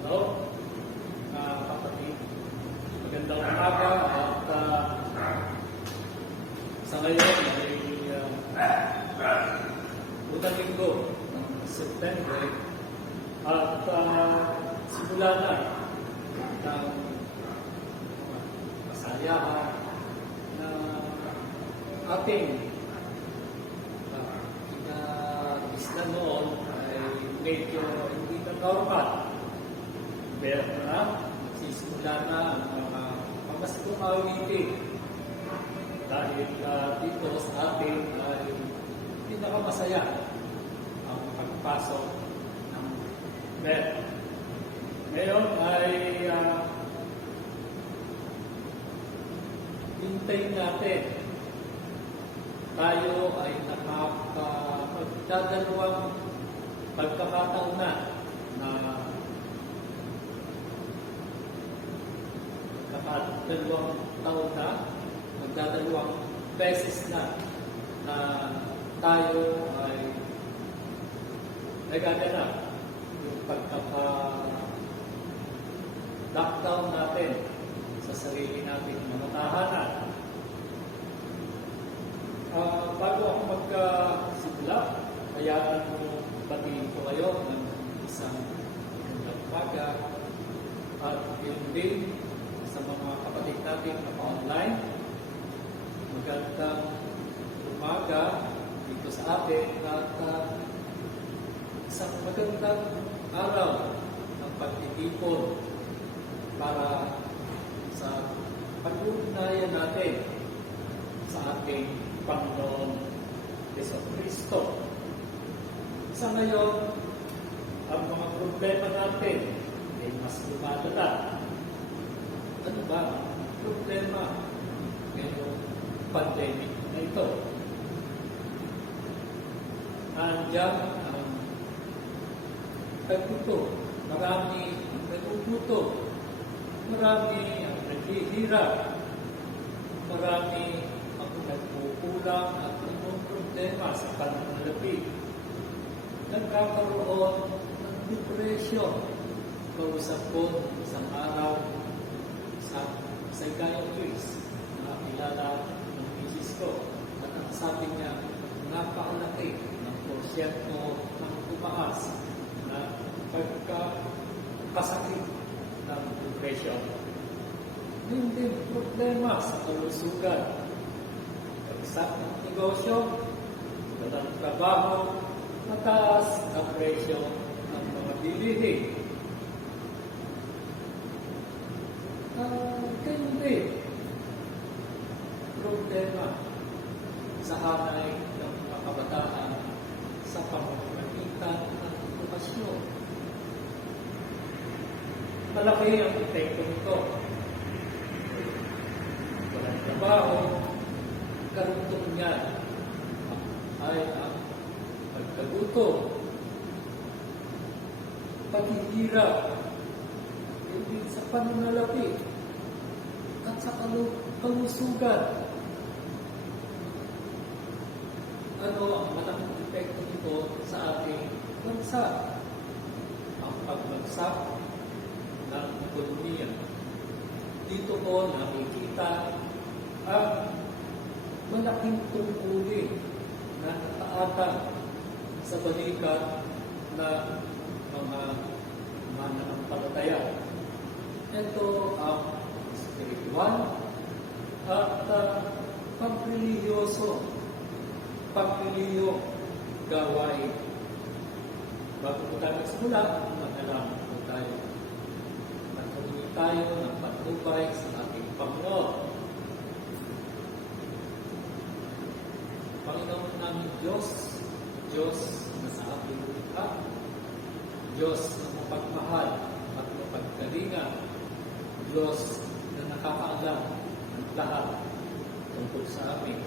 Hello, kapatid. Magandang umaga at sa ngayon ay unang linggo ng September at simula na ng kasayahan na ating na noon ay medyo hindi na normal. Pero na, magsisimula na ang mga pamaskong awitin. Dahil dito sa atin ay pinakamasaya ang pagpasok ng Beth. Ngayon ay hintayin natin. Tayo ay magdadalawang pagkakataon na magdadalawang taon na, magdadalawang beses na tayo ay nagaganap yung pagkaka-lockdown natin sa sarili natin mga tahanan. Bago ako magkasimula, hayaan mo batiin ko kayo ng isang magandang umaga at yun din sa mga kapatid natin na pa-online. Magandang umaga dito sa atin at isang magandang araw ng pagtitipon para sa pag-ugnayan natin sa ating Panginoon Jesucristo. Sa ngayon, ang mga problema natin ay mas lumalala. Ano ba ang problema ngayong pandemic na ito? Andiyan ang tagputo. Marami ang nagugutom. Marami ang naghihirap. Marami ang nagkukulang at anong problema sa pananalapi. Nagkakaroon ng depression. Kausap ko isang araw sa psychiatrist na kilala ng misis ko. At ang sabi niya, napakalaki ng porsyento ng tumaas na pagkakasakit ng depression. Hindi problema sa kalusugan. Pagsak ng negosyo, walang trabaho, mataas ang presyo ng mga bilihin. Ganyan din, problema sa hanay ng mga kabataan sa pamamagitan ng edukasyon. Malaki ang epekto nito. Walang trabaho, karugtong niyan ay ang pagkagutom, paghihirap, hindi sa pananalapi, at sa kalusugan. Ano ang malaking epekto nito sa ating bansa? Ang pagbagsak ng ekonomiya. Dito ko nakikita ang malaking tungkulin na nataatan sa balikat na mga mananampalataya. Ito ang spiritual at pamrelihiyoso, pamrelihiyong gawain. Bago po tayo magsimula, mag-alaman po tayo. Nagpatuloy tayo ng patnubay sa ating Panginoon. Panginoon namin Diyos, Diyos na sa ating likha, Diyos na mapagmahal at mapagkalinga, Diyos na nakakaalam ng lahat tungkol sa amin.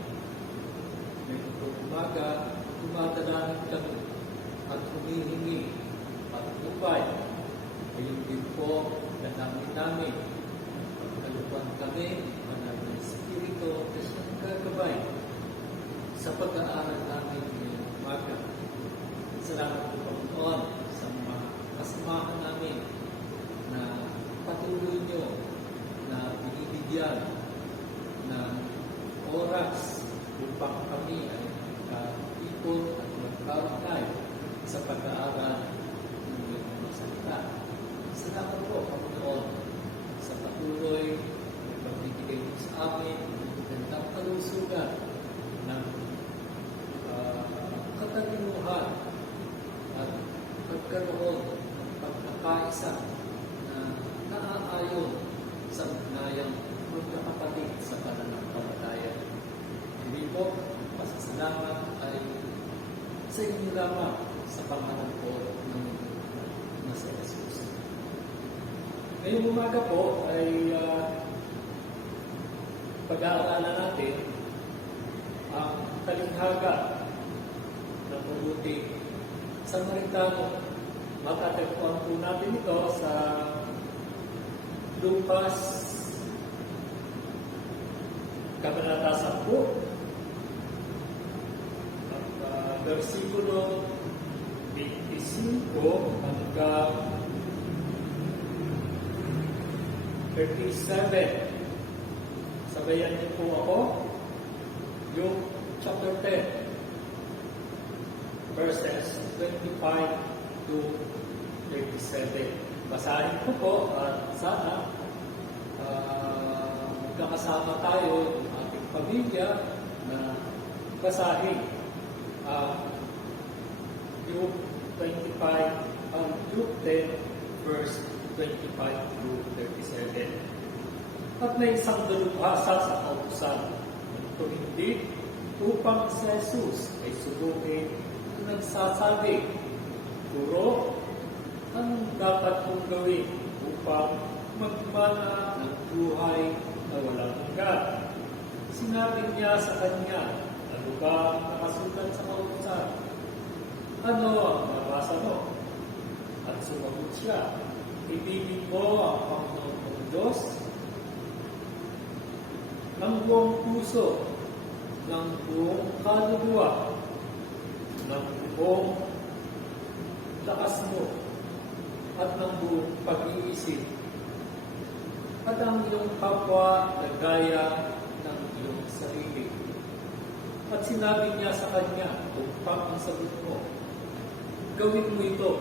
Ngayong umaga, dumadalanan kami at humihingi patnubay. Ngayon din po, dalangin namin pagkalupan kami, Banal na Espiritu na siyang gagabay sa pag-aaral namin ngayong umaga. Salamat po, Panginoon. patuloy nyo na binibigyan ng oras upang kami ay magkaipon at magkaroon sa pag-aaral ng iyong mga salita. Salamat po, Panginoon, sa patuloy na pagbibigay mo sa amin ng magandang kalusugan ng katalinuhan at pagkaroon ng pagkakaisa na naaayon sa ugnayang magkakapatid sa pananampalataya. Hindi po, pasasalamat ay sa inyo lamang sa pangalan po ng nasa Jesus. Ngayong umaga po ay pag-aaralan natin ang talinghaga ng mabuting Samaritano. Matatagpuan po natin ito sa Lucas Kabanata 10 at versikulo 25 hanggang 37. Sabayan niyo po ako. Luke chapter 10 verses 25 to 37. Basahin ko po at sana magkakasama tayo ng ating pamilya na basahin Luke 25 Luke 10 verse 25 to 37. At may isang dalubhasa sa kautusan ng tumindi upang si Jesus ay subukin na nagsasabi, Guro, anong dapat kong gawin upang magmana ng buhay na walang hanggan? Sinabi niya sa kanya, ano ba ang nakasulat sa kautusan? Ano ang nabasa mo? At sumagot siya, ibigin mo ang Panginoon mong Diyos ng buong puso, ng buong kaluluwa, ng buong lakas mo, at ng buong pag-iisip, at ang iyong kapwa na gaya ng iyong sarili. At sinabi niya sa kanya, upang ang sagot mo, gawin mo ito,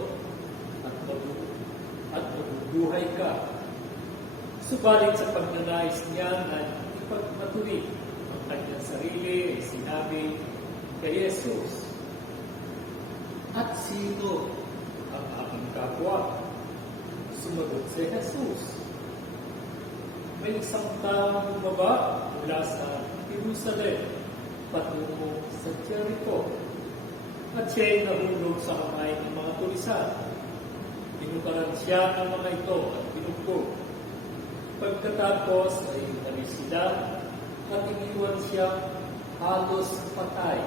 at mabubuhay ka. Subalit sa pagnanais niya na ipagpatuloy ang kanyang sarili, ay sinabi kay Jesus, at sino ang aking kapwa? Sumagot si Jesus, may isang taong bumaba mula sa Jerusalem patungo sa Jericho, at siya'y nahulog sa kamay ng mga tulisan. Tinukaran siya ng mga ito at binugbog. Pagkatapos ay inalis sila at iniwan siya halos patay.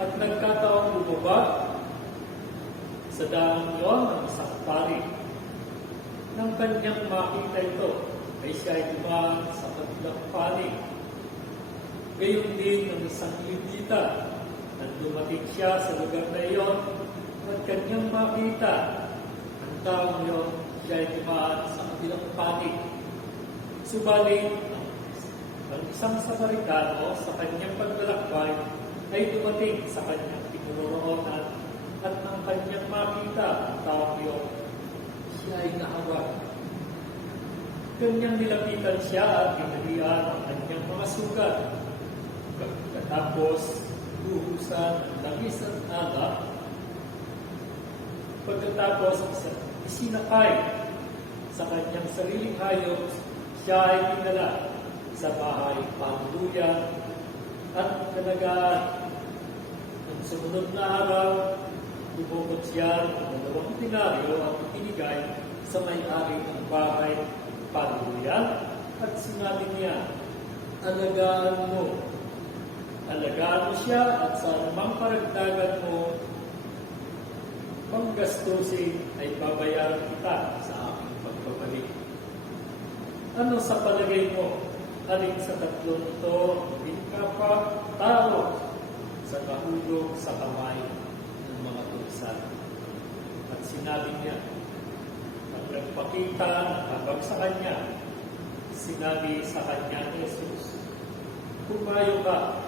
At nagkataong bumaba sa daang yon ng isang pari. Nang kanyang makita ito, ay siya ay dumaan sa kabilang pari. Gayon din ng isang Levita, at dumating siya sa lugar na iyon, at kanyang makita ang taong yon, siya ay dumaan sa kabilang pari. Subalit, ang isang Samaritano sa kanyang paglalakbay ay dumating sa kanyang pinuroonan, at nang kanyang makita ang taong yon, siya ay nahawag. Kanyang nilapitan siya at pinalian ang kanyang mga sugat. Pagkatapos, luhusan ang langis at alak. Pagkatapos, isinakay sa kanyang sariling hayop, siya ay dinala sa bahay panuluyan at kalagaan. Ang sumunod na araw, lumukot siya ng 2 denaryo at ibinigay sa may-ari ng bahay panuluyan at sinabi niya, alagaan mo siya at sa anumang karagdagan mo panggastusin ay babayaran kita sa aking pagbabalik. Ano sa palagay mo? Alin sa tatlong ito hindi ka pa tao sa nahulog sa kamay ng mga tulisan? At sinabi niya, At nagpakita ng habag sa kanya, sinabi sa kanya ni Jesus, "Pumayo ka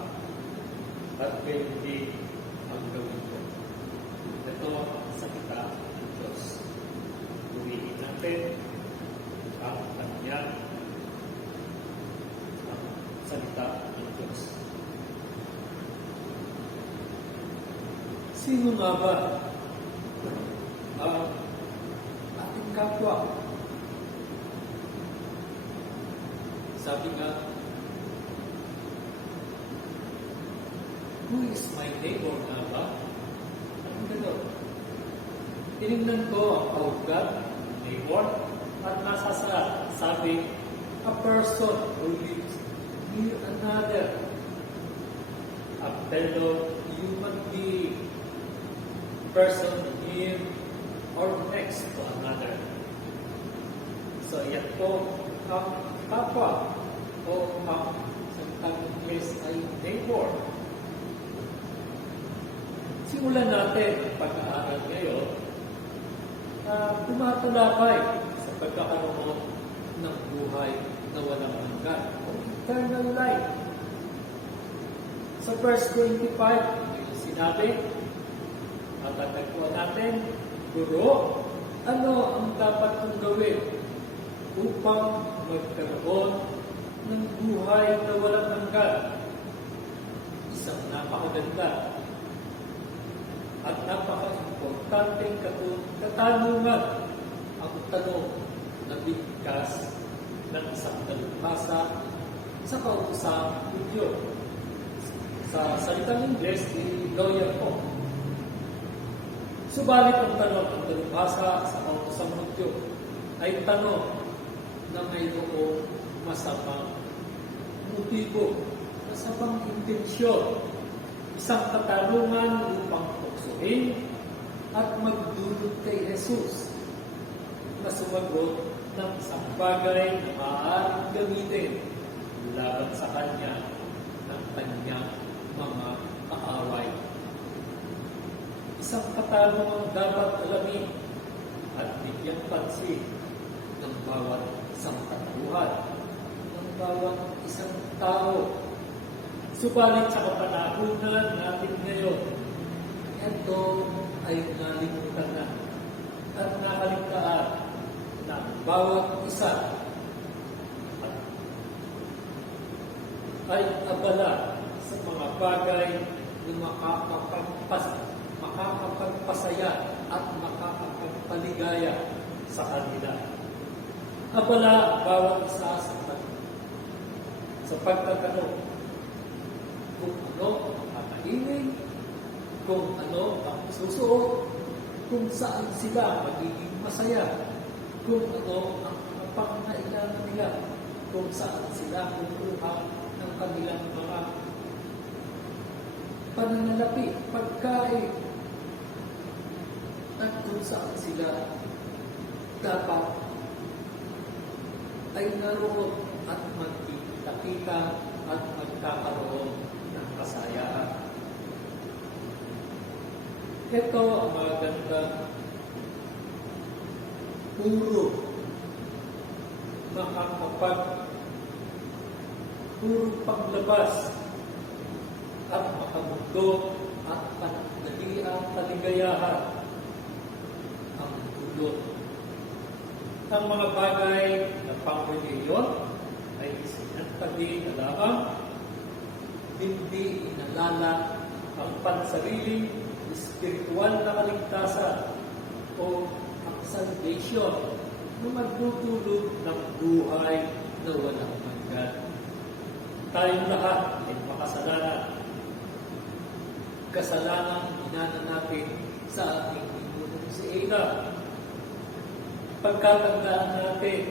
at hindi ang gawin ko." Ito ang salita ng Diyos. Huwiin natin ang kanya ang salita ng Diyos. Sino nga ba ang ating kapwa? Sabi nga, who is my neighbor nga ba? Anong gano'n? Tinignan ko ang kaugat, neighbor, at nasa sabi, a person who lives near another, a fellow human being, person near or next to another. So, yan po ang kapwa o ang salitang Ingles ay neighbor. Simulan natin ang pag-aaral ngayon na tumatalakay sa pagkakaroon ng buhay na walang hanggan o eternal life. Sa verse 25, sinabi, matatagpuan natin, Guro, ano ang dapat kong gawin upang magkaroon ng buhay na walang hanggan? Isang napakaganda at napaka-importanteng katanungan ang tanong na bigkas ng isang dalubhasa sa kausapang Hudyo. Sa salitang Ingles, lawyer po. Subalit ang tanong ng dalubhasa sa kausapang Hudyo ay tanong na mayroong masamang motibo, masamang intensyon, isang katanungan upang tuksohin at magdulot kay Jesus na sumagot ng isang bagay na maaaring gamitin laban sa kanya ng kanyang mga kaaway. Isang katanungang dapat alamin at bigyan pansin ng bawat isang katauhan, ng bawat isang tao. Subalit sa kapanahunan natin ngayon, ito ay nalimutan na at nakaligtaan ng bawat isa at ay abala sa mga bagay na makakapagpasaya at makakapagpaligaya sa kanila. Abala ang bawat isa sa pagtatanong kung ano ang kakainin, kung ano ang susuot, kung saan sila magiging masaya, kung ano ang pangangailangan nila, kung saan sila kukuha ng kanilang mga pananalapi, pagkain, at kung saan sila dapat ay naroon at magkikita-kita at magkakaroon ng kasayaan. Ito ang magandang puro paglabas at makamundo at panagdaliang kaligayahan ang dulot. Ang mga bagay na pang-reliyon ay isinagtabi na lamang, hindi inalala ang pansariling spiritual na kaligtasan o ang salvation na magdudulot ng buhay na walang hanggan. Tayong lahat ay makasalanan. Kasalanang inana natin sa ating inunong si Ada. Pagkatandaan natin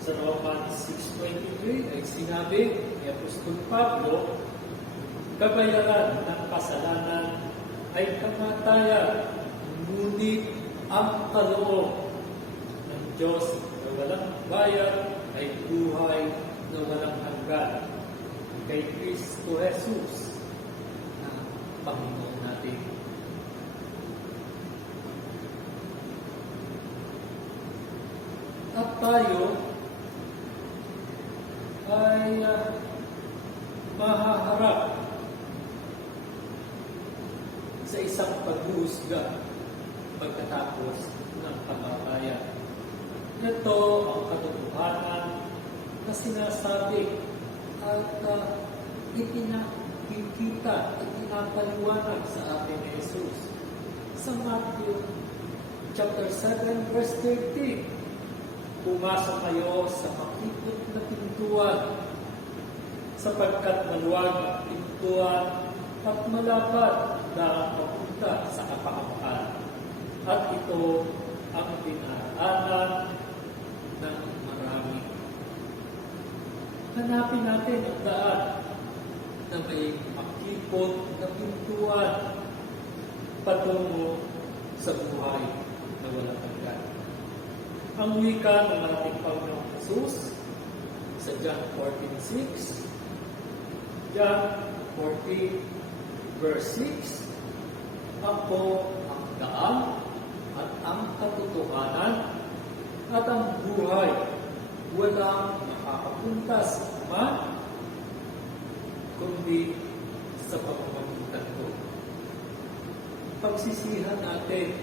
sa Romans 6:23 ay sinabi ni Apostol Pablo, kabayaran ng kasalanan ay kamatayan, ngunit ang kaloob ng Diyos na walang bayad ay buhay na walang hanggan kay Kristo Jesus na Panginoon natin. tayo ay mahaharap sa isang paghuhusga pagkatapos ng kamatayan. Ito ang katotohanan na sinasabi at ipinakikita at pinapaliwanag sa atin ni Jesus sa Matthew chapter 7 verse 13. Pumasok kayo sa makikot na pintuan sapagkat maluwag ang pintuan at malapad na papunta sa kapahamakan. At ito ang dinaanan ng marami. Hanapin natin ang daan na may makikot na pintuan patungo sa buhay na walang hanggan. Ang wika ng ating Panginoong Jesus sa John 14:6, John 14 verse 6, Ako ang daan at ang katotohanan at ang buhay. Walang makakapunta sa Ama kundi sa pamamagitan ko. Pagsisihan natin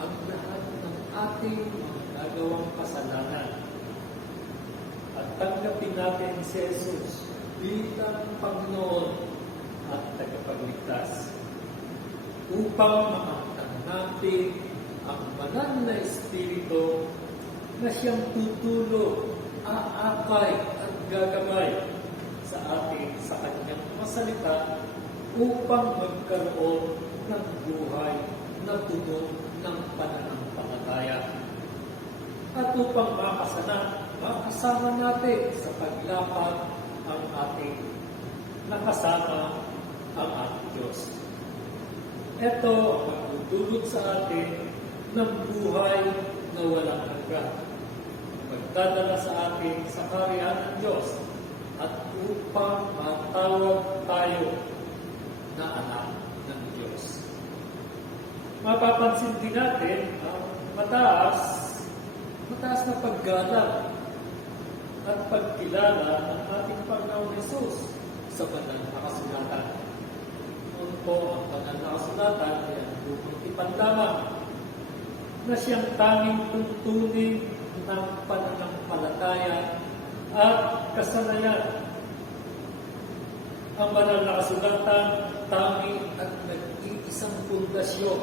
ang lahat ng ating mga nagawang kasalanan at tanggapin natin si Jesus bilang Panginoon at tagapagligtas upang makamtan natin ang banal na Espiritu na siyang tutulong, aakay at gagabay sa atin sa kanyang masalita upang magkaroon ng buhay na puno ng pananampalataya at upang makasama natin sa paglakad ang ating nakasama ang ating Diyos. Ito ang magdudulot sa atin ng buhay na walang hanggan, magdadala sa atin sa kaharian ng Diyos at upang matawag tayo na anak ng Diyos. Mapapansin din natin ang mataas na paggalang at pagkilala ng ating Panginoong Jesus sa banal na kasulatan. Noon po ang banal na kasulatan ay ang bubuntipan lamang na siyang tanging tuntunin ng pananampalataya at kasanayan. Ang banal na kasulatan tanging at nag-iisang pundasyon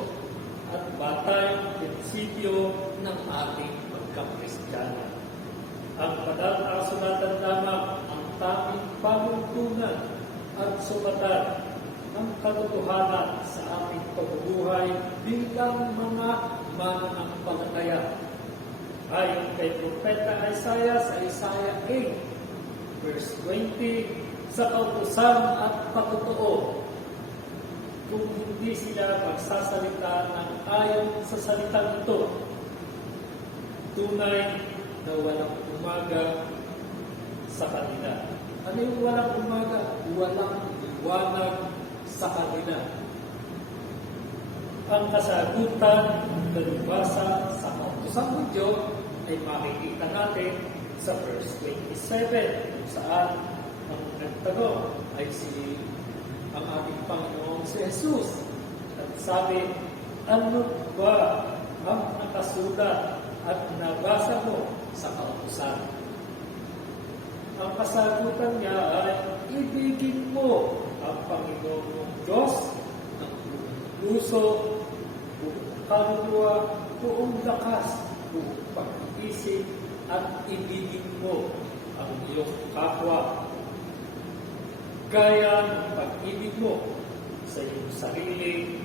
at batay prinsipyo ng ating pagkakristyano. Ang banal na kasulatan lamang ang tanging panuntunan at sumatan ng katotohanan sa ating pagbubuhay bilang mga mananampalataya. Ayon kay Propeta Isaiah sa Isaiah 8 verse 20, sa kautusan at patotoo, kung hindi sila magsasalita ng ayon sa salitang ito, tunay na walang umaga sa kanila. Ano yung walang umaga? Walang liwanag sa kanila. Ang kasagutan ng dalubhasa sa kautusang Hudyo ay makikita natin sa verse 27, kung saan ang nagtanong ay ang ating Panginoong si Jesus. At sabi, ano ba ang nakasulat at nabasa mo sa kautusan? Ang kasagutan niya ay, ibigin mo ang Panginoon mong Diyos ng buong puso, buong kaluluwa, buong lakas, buong pag-iisip, at ibigin mo ang iyong kapwa gaya ng pag-ibig mo sa iyong sarili,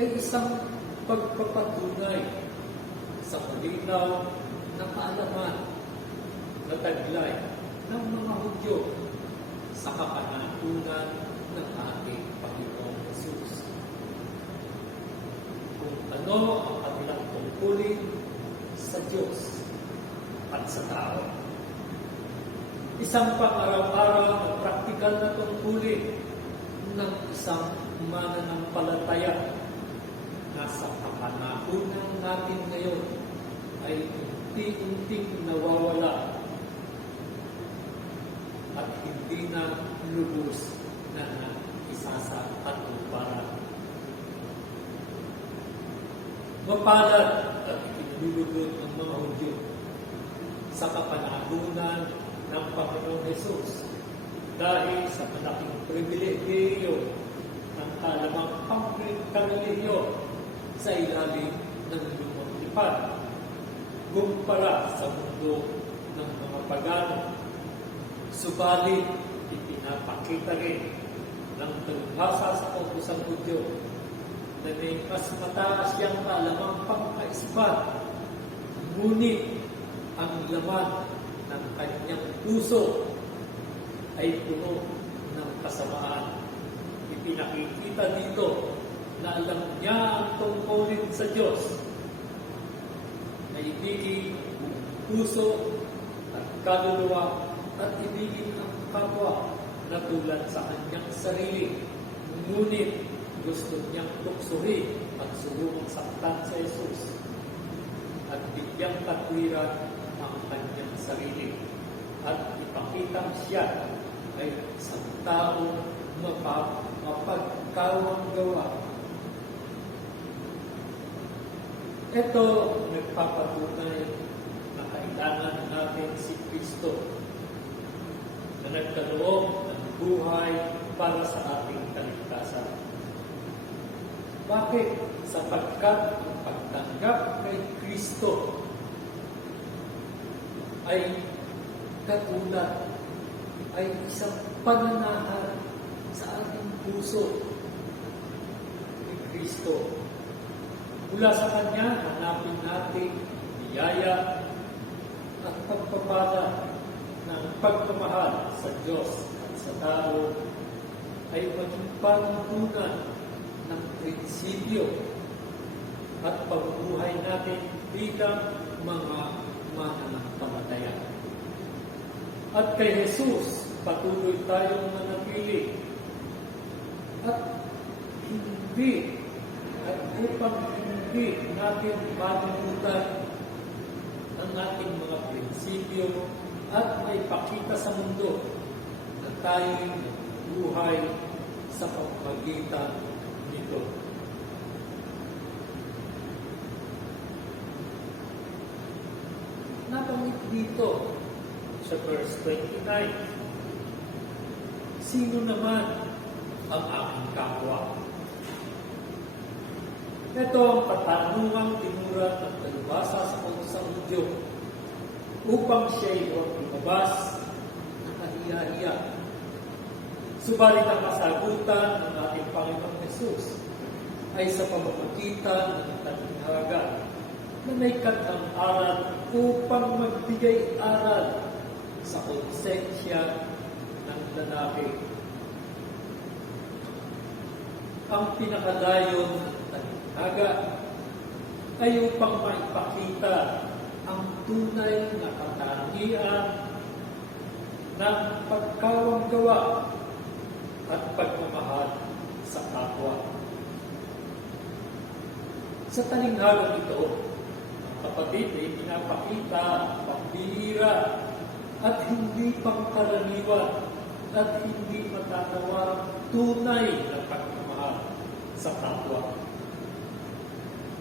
ay isang pagpapatunay sa malinaw na kaalaman na taglay ng mga Hudyo sa kapanatunan ng ating Panginoong Jesus. Kung ano ang kanilang tungkulin sa Diyos at sa tao. Isang pang-araw-araw na praktikal na tungkulin ng isang mananampalataya nasa kapanahunan natin ngayon ay unti-unting nawawala at hindi na lubos na isasa at para. Mapalad at ikinulugod ng mga Hudyo sa kapanahunan ng Panginoong Hesus dahil sa malaking pribilehiyo ng kalamang pangkarelihiyo sa ilalim ng lumang lipad kumpara sa mundo ng mga pagano. Subalit, ipinapakita rin ng talubhasa sa kaupusang Hudyo na may mas mataas siyang kalamang pangkaispan, ngunit ang laman ng kanyang puso ay puno ng kasamaan. Ipinakikita dito na alam niya ang tungkulin sa Diyos, na ibigin ang puso at kaluluwa at ibigin ang kapwa na tulad sa kanyang sarili. Ngunit gusto niyang tuksuhin at sulungang saktan sa Jesus at bigyang katwiran ang kanyang sarili at ipakitang siya ay isang taong mapagkawang gawa. Ito nagpapatunay na kailangan natin si Kristo na nagkaloob ng buhay para sa ating kaligtasan. Bakit? Sapagkat ang pagtanggap kay Kristo ay katulad, ay isang pananahan sa ating puso ni Kristo. Mula sa Kanya, hanapin natin biyaya at pagpapala ng pagmamahal sa Diyos at sa tao ay maging panuntunan ng prinsipyo at pagbuhay natin bilang mga mananampalataya. At kay Jesus, patuloy tayong manatili at upang hindi natin malimutan ang ating mga prinsipyo at may pakita sa mundo na tayo'y buhay sa pamamagitan nito. Nabanggit dito sa verse 29, sino naman ang aking kapwa? Ito ang katanungang tinuran ng talubhasa sa kausang Hudyo upang siya'y lumabas ng kahiya-hiya. Subalit ang kasagutan ng ating Panginoong Hesus ay sa pamamagitan ng talinghaga na may katang aral upang magbigay aral sa konsensya ng lalaki. Ang pinakalayon ng talinghaga ay upang maipakita ang tunay na katangian ng pagkawang gawa at pagmamahal sa kapwa. Sa talinghagang ito, ang kapatid ay pinapakita pambihira at hindi pangkaraniwan at hindi matatawarang tunay na pagmamahal sa kapwa.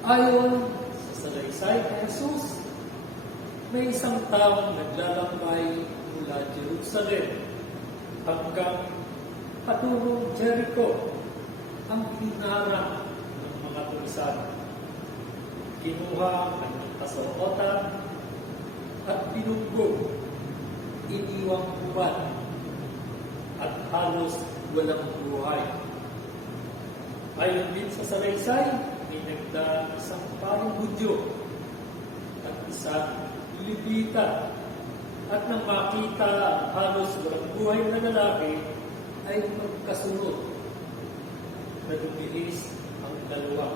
Ayon sa salaysay ni Jesus, may isang taong naglalakbay mula Jerusalem hanggang patungong Jericho, ang hinarang ng mga tulisan. Kinuha ang kanyang kasuotan at binugbog, iniwang uban, at halos walang buhay. Ayon din sa salaysay, may nagdaan isang parang Hudyo at isang Levita, at nang makita ang halos walang buhay na lalaki, ay magkasunod na lumihis ang dalawa.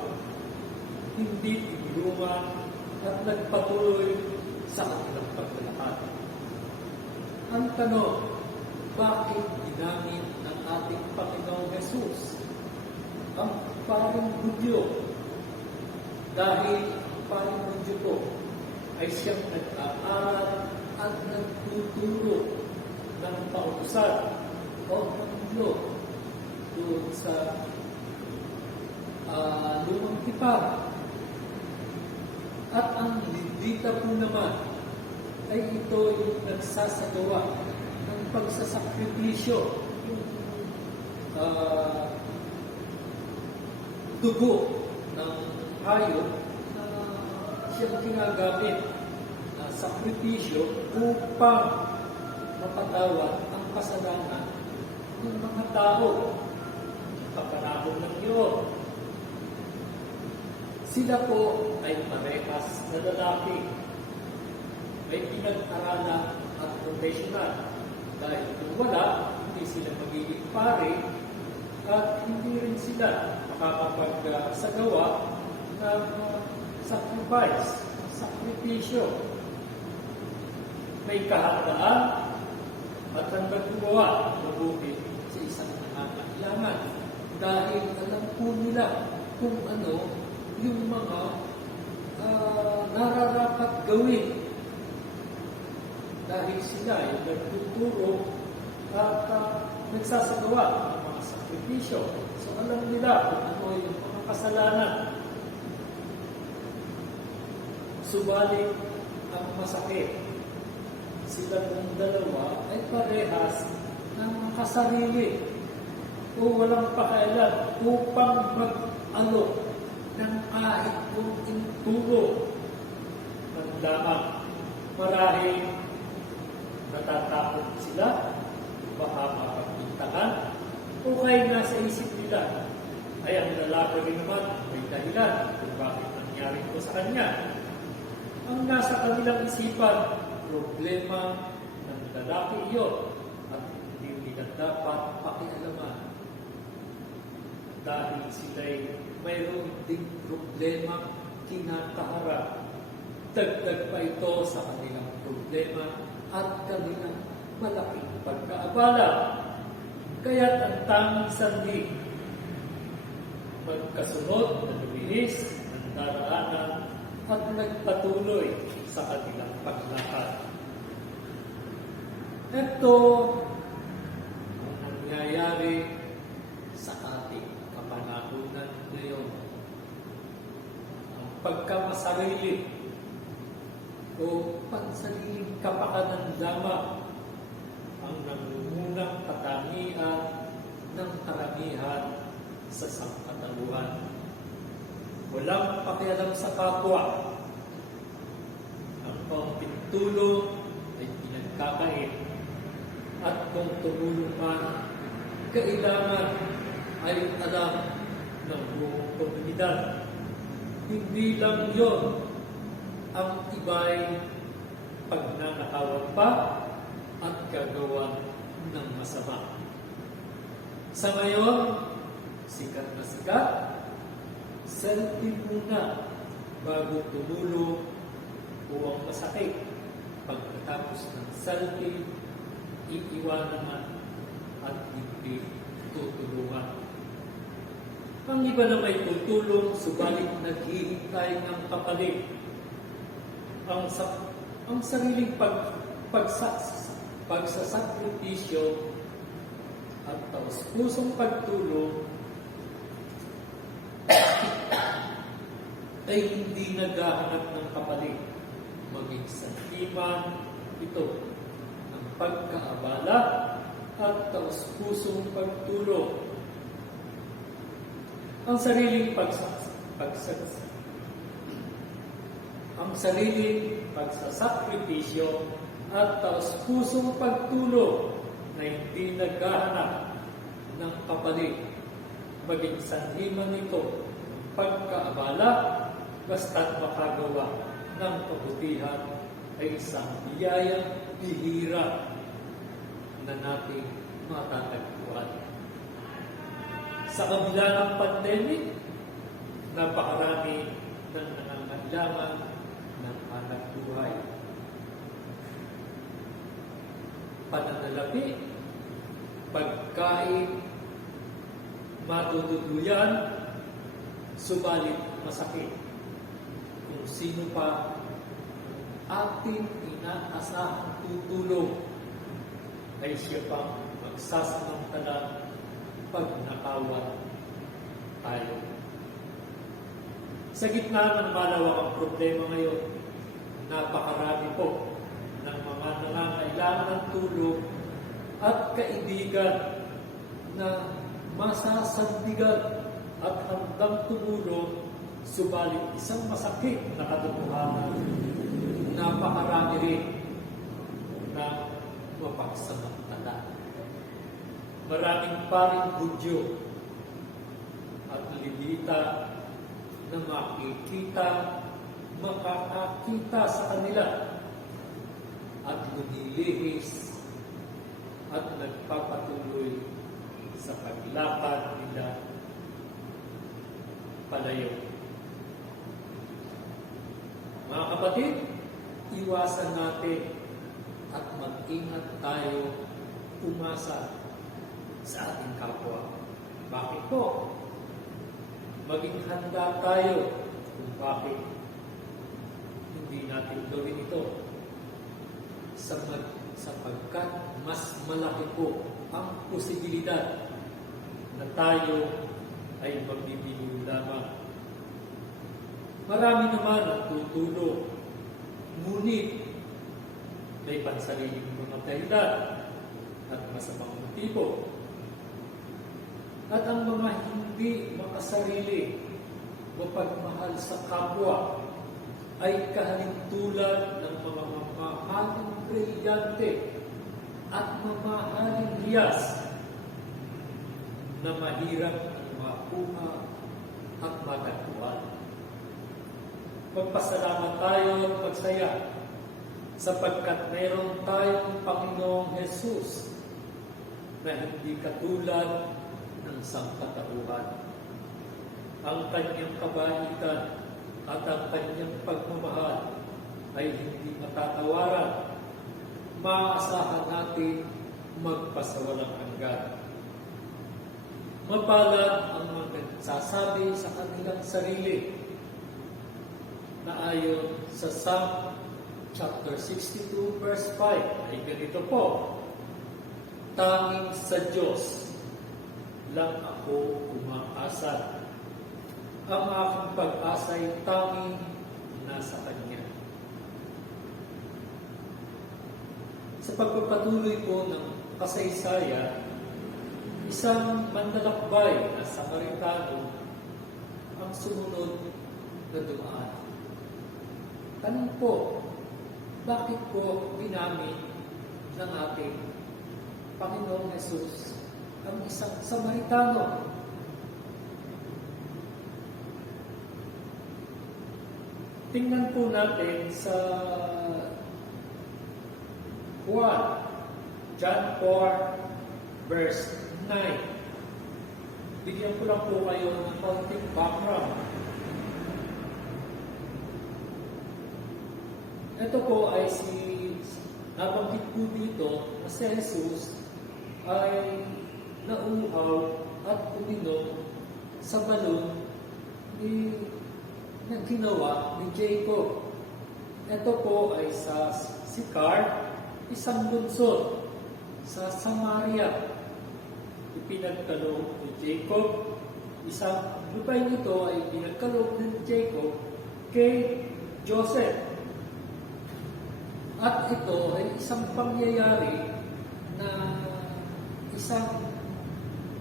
Hindi tinulungan at nagpatuloy sa kanilang paglalakad. Ang tanong, bakit ginamit ng ating Panginoong Hesus ang parang Hudyo? Dahil ang parang Hudyo po ay siyang nag-aaral at nagtuturo ng pautusan o pangulo doon sa lumang tipan. At ang Levita po naman ay ito yung nagsasagawa ng pagsasakripisyo, yung dugo ng hayop na siyang ginagamit na sakripisyo upang mapatawad ang kasalanan ng mga tao. Kapanahon ng Diyos. Sila po ay parehas na lalaki. May pinag-aralan at professional. Dahil kung wala, hindi sila magiging pare at hindi rin sila makakapagsagawa ng sacrifice, sakripisyo. May kahandaan at hanggang gumawa mabuti sa isang nangangailangan. Dahil alam po nila kung ano yung mga nararapat gawin. Dahil sila ay nagtuturo at nagsasagawa ng mga sakripisyo. So alam nila kung ano yung mga kasalanan. Subalit ang masakit, sila pong dalawa ay parehas ng makasarili o walang pakialam upang mag-alok ng kahit kunting turo. Lamang marahil natatakot sila, baka mapagpintahan, o kaya nasa isip nila ay ang lalaki rin naman may dahilan kung bakit nangyari ito sa kanya. Ang nasa kanilang isipan, problema ng lalaki iyon at hindi nila dapat pakialaman. Dahil sila'y mayroon ding problema kinakaharap. Dagdag pa ito sa kanilang problema at kanilang malaking pagkaabala. Kaya't ang tanging sanhi, magkasunod na luminis ng daraanan at nagpatuloy sa kanilang paglakad. Ito ang nangyayari sa ating kapanahunan ngayon. Ang pagkamasarili o pansariling kapakanan lamang ang nangungunang katangian ng karamihan sa sangkatauhan. Walang pakialam sa kapwa. Ang pagpintulong ay pinagkakait. At kung tumulong man, kailangan ay alam ng buong komunidad. Hindi lang yon, ang iba'y pagnanakawan pa at gagawa ng masama. Sa ngayon, sikat na sikat, selfie muna bago tumulong o ang masakit. Pagkatapos ng selfie, iiwanan na at hindi tutulungan. Ang iba na may tutulong, subalit naghihintay ng kapalit. Ang sariling pagsasakripisyo at taos-pusong pagtulong ay hindi naghahanap ng kapalit. Maging santiman ito ng pagkaabala at taos-pusong pagtulong. Ang sariling pagsasakripisyo at taos-pusong pagtulong na hindi naghahanap ng kapalit. Maging sanhiman ito pagkaabala basta't makagawa ng kabutihan ay isang biyayang bihira na nating matatagpuan. Sa kabila ng pandemic, napakarami ng nangangailangan ng hanap buhay. Pananalapi, pagkain, matutuluyan, subalit masakit. Kung sino pa ating inaasahang tutulong ay siya pang magsasamantala pag nakawan tayo. Sa gitna ng malawakang problema ngayon, napakarami po ng mga nangangailangan ng tulong at kaibigan na masasandigan at handang tumulong, subalit isang masakit na katotohanan, napakarami rin na mapagsamantala. Maraming paring Hudyo at Levita na makakakita sa kanila at lumilihis at nagpapatuloy sa paglakad nila palayo. Mga kapatid, iwasan natin at mag-ingat tayo umasa sa ating kapwa. Bakit po? Maging handa tayo kung bakit hindi natin gawin ito. Sapagkat mas malaki po ang posibilidad na tayo ay magbibigo lamang. Marami naman ang tutulong, ngunit may pansariling mga dahilan at masamang motibo. At ang mga hindi makasarili mapagmahal sa kapwa ay kahalintulad ng mga mamahaling brilyante at mamahaling hiyas na mahirap ang makuha at matagpuan. Magpasalamat tayo at magsaya sapagkat meron tayong Panginoong Jesus na hindi katulad ng sangkatauhan. Ang kanyang kabaitan at ang kanyang pagmamahal ay hindi matatawaran. Maaasahan natin magpasawalang hanggan. Mapalad ang mga nagsasabi sa kanilang sarili na ayon sa Psalm chapter 62 verse 5 ay ganito po: tanging sa Diyos lang ako umaasa. Ang aking pag-asa ay tanging nasa Kanya. Sa pagpapatuloy po ng kasaysayan, isang manlalakbay na Samaritano ang sumunod na dumaan. Tanong po, bakit po ginamit ng ating Panginoong Jesus ang isang Samaritano? Tingnan po natin sa John 4, verse 9. Bigyan ko lang po kayo ng konting background. Ito po ay nabanggit po dito na si Jesus ay nauuhaw at uminom sa balon na ginawa ni Jacob. Ito po ay sa Sychar, isang lungsod sa Samaria. Ipinagkaloob ni Jacob, isang lupay nito ay pinagkaloob ni Jacob kay Joseph. At ito ay isang pangyayari na isang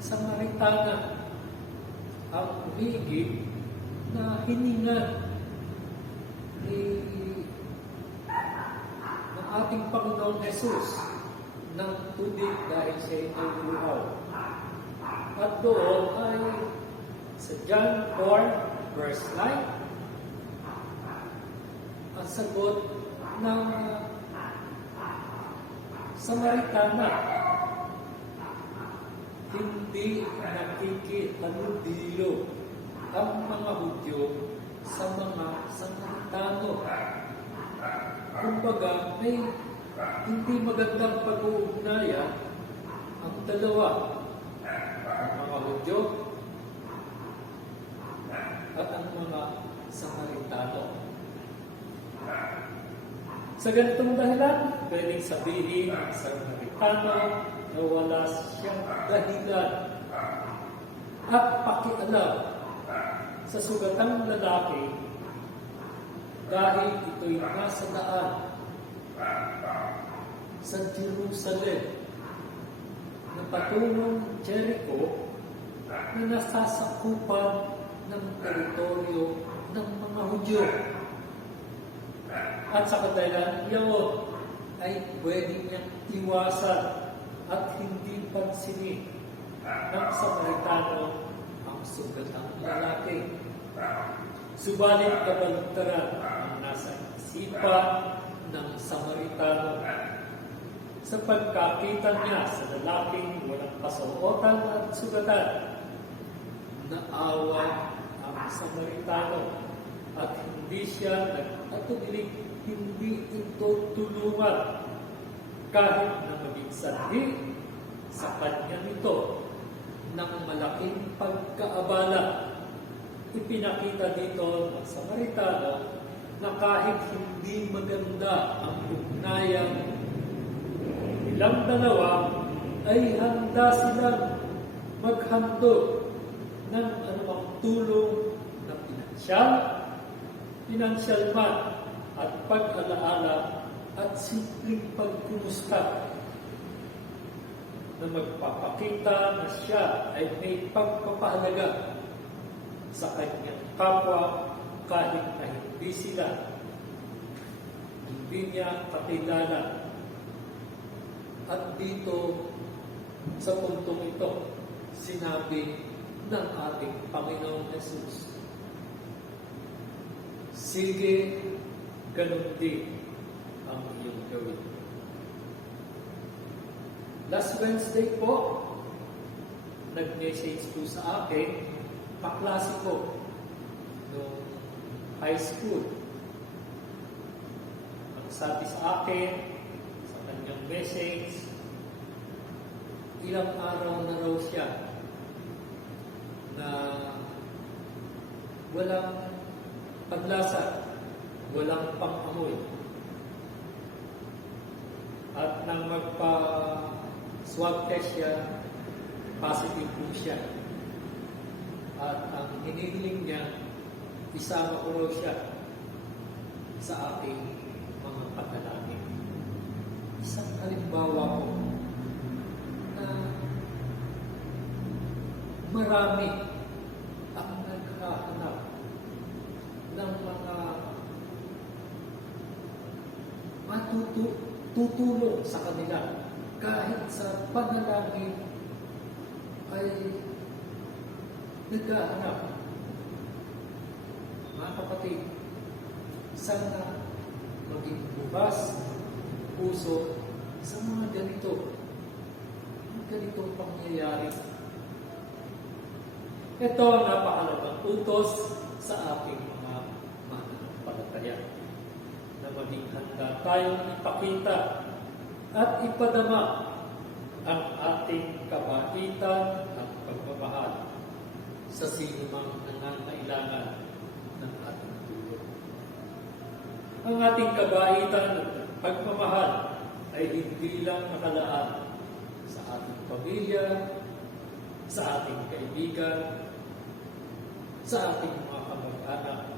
Samaritana ang humigit na hininga ng ating Panginoong Jesus ng tubig dahil sa ito'y buhaw. At doon ay sa John 4 verse 9, ang sagot ng Samaritana, hindi nakikihalubilo ang mga Hudyo sa mga Samaritano. Kumbaga, may hindi magandang pag-uugnayan ang dalawa, ang mga Hudyo at ang mga Samaritano. Sa ganitong dahilan, pwedeng sabihin ng Samaritano na wala siyang dahilan at pakialam sa sugatang lalaki dahil ito'y nasa daan sa Jerusalem na patungong Jericho na nasasakupan ng teritoryo ng mga Hudyo. At sa kadahilan iyon ay pwede niyang iwasan at hindi pansinin ng Samaritano ang sugatang lalaki. Subalit kabaligtaran ang nasa isipan ng Samaritano sa pagkakita niya sa lalaking walang kasuotan at sugatan. Naawa ang Samaritano at hindi siya nag-atubiling hindi ito tulungan kahit na maging sanhi sa kanya nito ng malaking pagkaabala. Ipinakita dito ng Samaritano na kahit hindi maganda ang ugnayan nilang dalawa, ay handa silang maghandog ng anumang tulong na pinansyal man at pag-alaala at simpleng pagkumusta na magpapakita na siya ay may pagpapahalaga sa kanyang kapwa kahit na hindi niya kakilala. At dito sa puntong ito, sinabi ng ating Panginoong Jesus, sige, ganun din ang iyong gawin. Last Wednesday po, nag-message po sa akin, kaklase ko, noong high school. Ang sabi sa akin, sa kanyang message, ilang araw na raw siya na walang paglasa, walang pang-amoy. At nang magpa-swab test siya, positive po siya. At ang hinihiling niya, isama ko raw siya sa aking mga panalangin. Isang halimbawa po na marami ang naghahanap ng mga tutulong sa kanila kahit sa panalangin ay naghahanap. Mga kapatid, sana maging bukas puso sa mga ganitong pangyayari. Ito ang napakalagang utos sa ating mga mananampalataya na maging handa tayong ipakita at ipadama ang ating kabaitan at pagmamahal sa sinumang nangangailangan ng ating tulong. Ang ating kabaitan at pagmamahal ay hindi lang nakalaan sa ating pamilya, sa ating kaibigan, sa ating mga kamag-anak.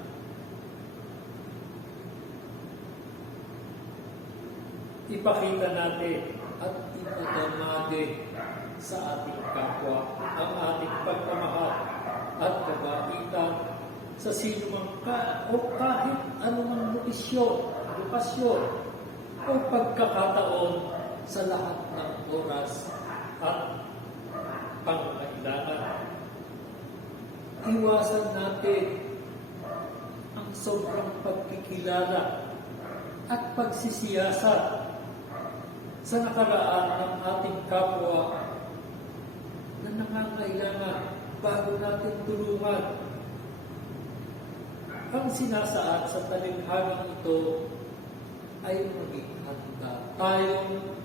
Ipakita natin at ipadama din sa ating kapwa ang ating pagmamahal at kabaitan sa sinumang o kahit anumang lokasyon o pagkakataon sa lahat ng oras at pangangailangan. Iwasan natin ang sobrang pagkikilala at pagsisiyasat sa nakaraan ng ating kapwa na nangangailangan bago natin tulungan. Ang sinasaad sa talinhagang ito ay maging handa tayong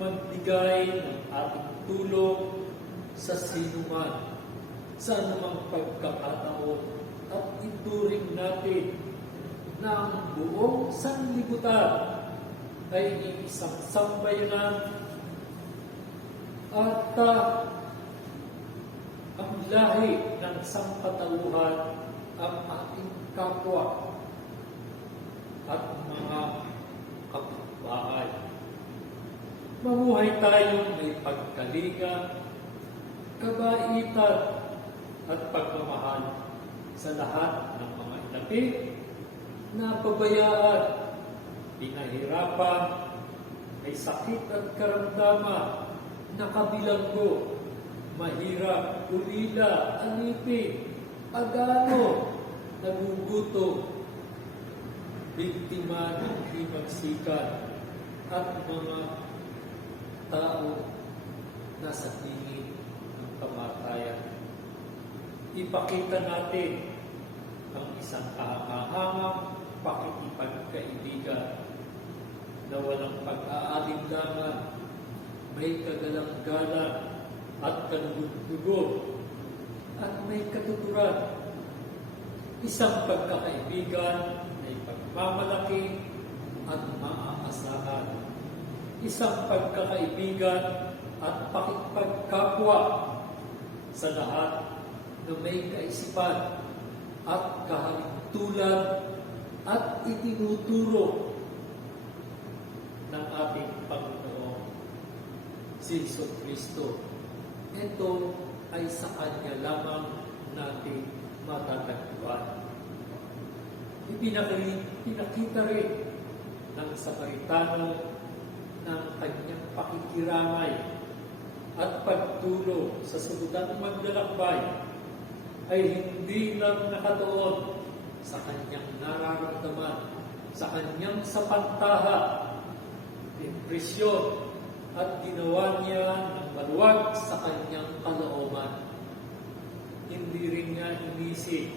magbigay ng ating tulong sa sinuman, sa anumang pagkakataon, at ituring natin ng buong sanlibutan ay iisang sambayanan at ang lahi ng sangkatauhan ang ating kapwa at mga kapitbahay. Mamuhay tayong may pagkalinga, kabaitan at pagmamahal sa lahat ng mga inapi na pabayaan, pinahirapan, may sakit at karamdaman, nakabilanggo, mahirap, ulila, alipin, agano, nagugutom, biktima ng himagsikan, at mga tao na sa tingin ng kamatayan. Ipakita natin ang isang kahangahangang pakikipagkaibigan na walang pag-aalinlangan, may kagalang-galang at kalugod-lugod at may katuturan. Isang pagkakaibigan may pagmamalaki at maaasahan. Isang pagkakaibigan at pakikipagkapwa sa lahat na may kaisipan at kahalintulad at itinuturo ng ating Panginoon si Jesucristo. Ito ay sa Kanya lamang natin matatagpuan. Pinakita rin ng Samaritano ng kanyang pakikiramay at pagtulong sa sugudang maglalakbay ay hindi lang nakatuon sa kanyang nararamdaman, sa kanyang sapantaha, impresyon, at ginawa niya ng maluwag sa kanyang kalooban. Hindi rin niya inisip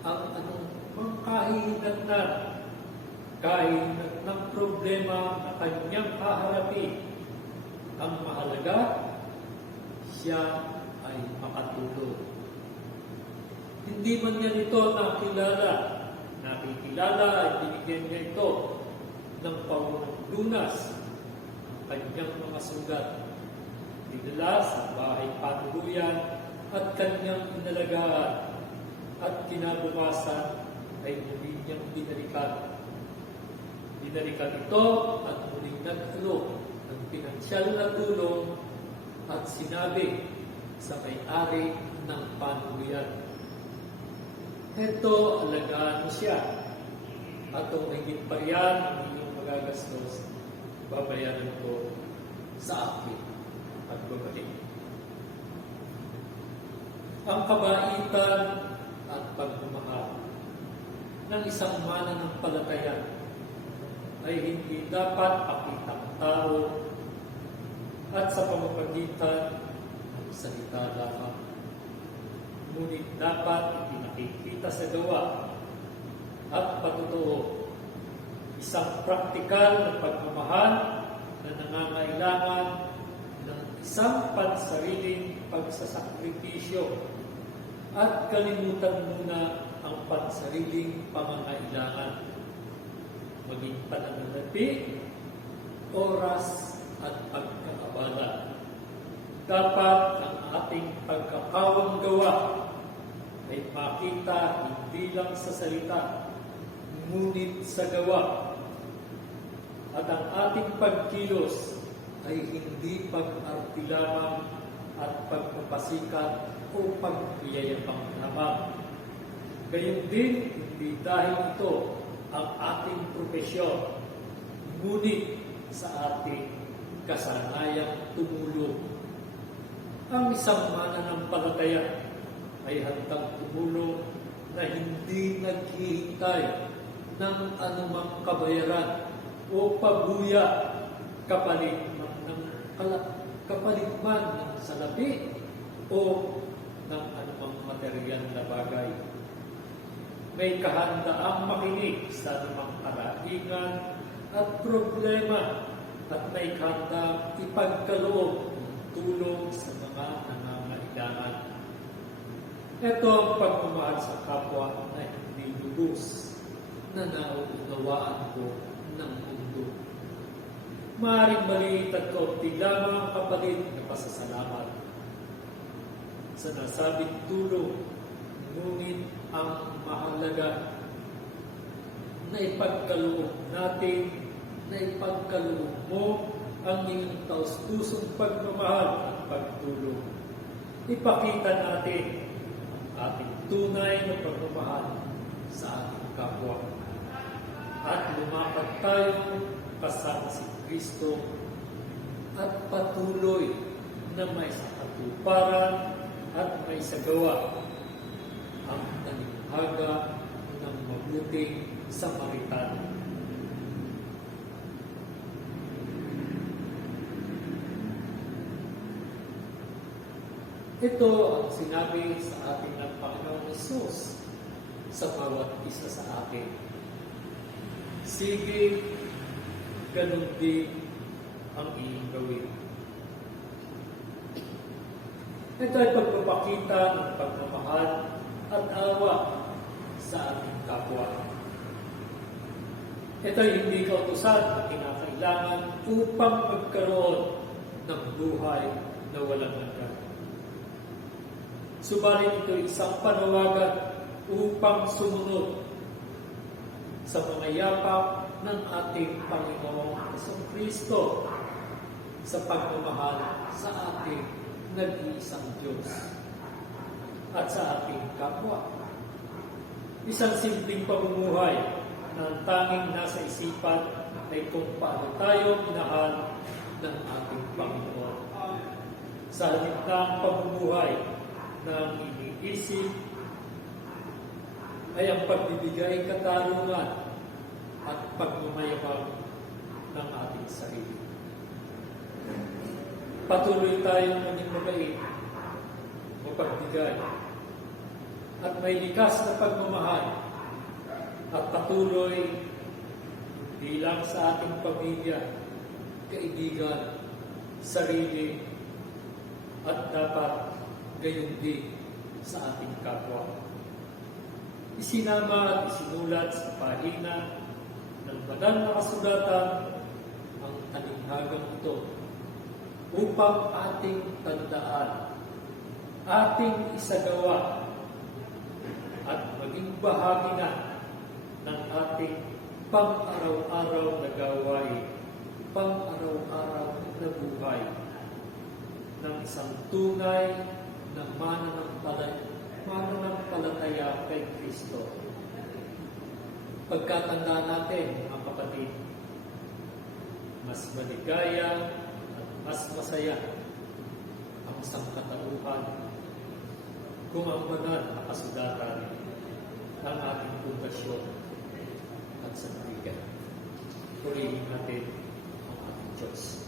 ang anong mangkahihinatnan, kahihinat ng problema na kanyang haharapin. Ang mahalaga, siya ay makatulong. Hindi man niya ito nakikilala ay binigyan niya ito ng paunang lunas ang kanyang mga sugat. Dinala sa bahay patuluyan at kanyang inalagaan at kinabukasan ay muli niyang binalikan. Binalikan ito at muling nag-alok ng pinansyal na tulong at sinabi sa may-ari ng patuluyan, "Ito, alagaan mo siya. At kung higit pa riyan ang inyong magagastos, babayaran ko sa akin at babalik." Ang kabaitan at pagmamahal ng isang mananampalataya ay hindi dapat pakitang tao at sa pamamagitan ng salita lamang. Ngunit dapat ipinakikita sa gawa at patotoo. Isang praktikal na pagmamahal na nangangailangan ng isang pansariling pagsasakripisyo at kalimutan muna ang pansariling pangangailangan, maging pananalapi, oras at pagkaabala. Dapat ang ating pagkakawang gawa ay makita hindi lang sa salita, ngunit sa gawa. At ang ating pagkilos ay hindi pag-arti lamang at pagpapasikat o pagbiyayabang lamang. Gayon din, hindi dahil ito ang ating propesyon, ngunit sa ating kasanayang tumulong. Ang isang mananampalataya ay handang tumulong na hindi naghihintay ng anumang kabayaran o pabuya kapalit man ng salapi o ng anumang material na bagay. May kahandaang makinig sa anumang karaingan at problema at may kahandang ipagkaloob ng tulong sa mga nangangailangan. Ito ang pagmamahal sa kapwa na hindi lubos, na nauunawaan ko ng mundo. Maaaring maliit at kaunti lamang kapatid na pasasalamat sa nasabing tulong, ngunit ang mahalaga na ipagkaloob natin, na ipagkaloob mo ang iyong taus-pusong pagmamahal at pagtulong. Ipakita natin ang ating tunay na pagmamahal sa ating kapwa. At lumakad tayo kasama si Kristo at patuloy na may sakatuparan at may sagawa ang talinghaga ng mabuting Samaritano. Ito ang sinabi sa ating ng Panginoong Hesus sa bawat isa sa atin. Sige, ganun din ang iyong gawin. Ito ay pagpapakita ng pagmamahal at awa sa ating kapwa. Ito ay hindi kautusan na kinakailangan upang magkaroon ng buhay na walang hanggan. Subalit ito ay isang panawagan upang sumunod sa mga yapak ng ating Panginoong Kristo sa pagmamahal sa ating nag-iisang Diyos at sa ating kapwa. Isang simpleng pamumuhay na ang tanging nasa isipan ay kung paano tayo minahal ng ating Panginoon. Sa halip ng pamumuhay ng iniisip ay ang pagbibigay katarungan at pagmamayabang ng ating sarili. Patuloy tayong maging mabait, mapagbigay, at may likas na pagmamahal, at patuloy hindi lang sa ating pamilya, kaibigan, sarili, at dapat gayon din sa ating kapwa. Isinama at isinulat sa pahina ng banal na kasulatan ang talinghagang ito upang ating tandaan, ating isagawa, at maging bahagi na ng ating pang-araw-araw na gawain, pang-araw-araw na buhay ng isang tunay na mananampalataya kay Kristo. Pagkatandaan natin, mga kapatid, mas maligaya at mas masaya ang sangkatauhan kung ang banal na kasulatan ng ating pundasyon at sandigan. Purihin natin ang ating Diyos.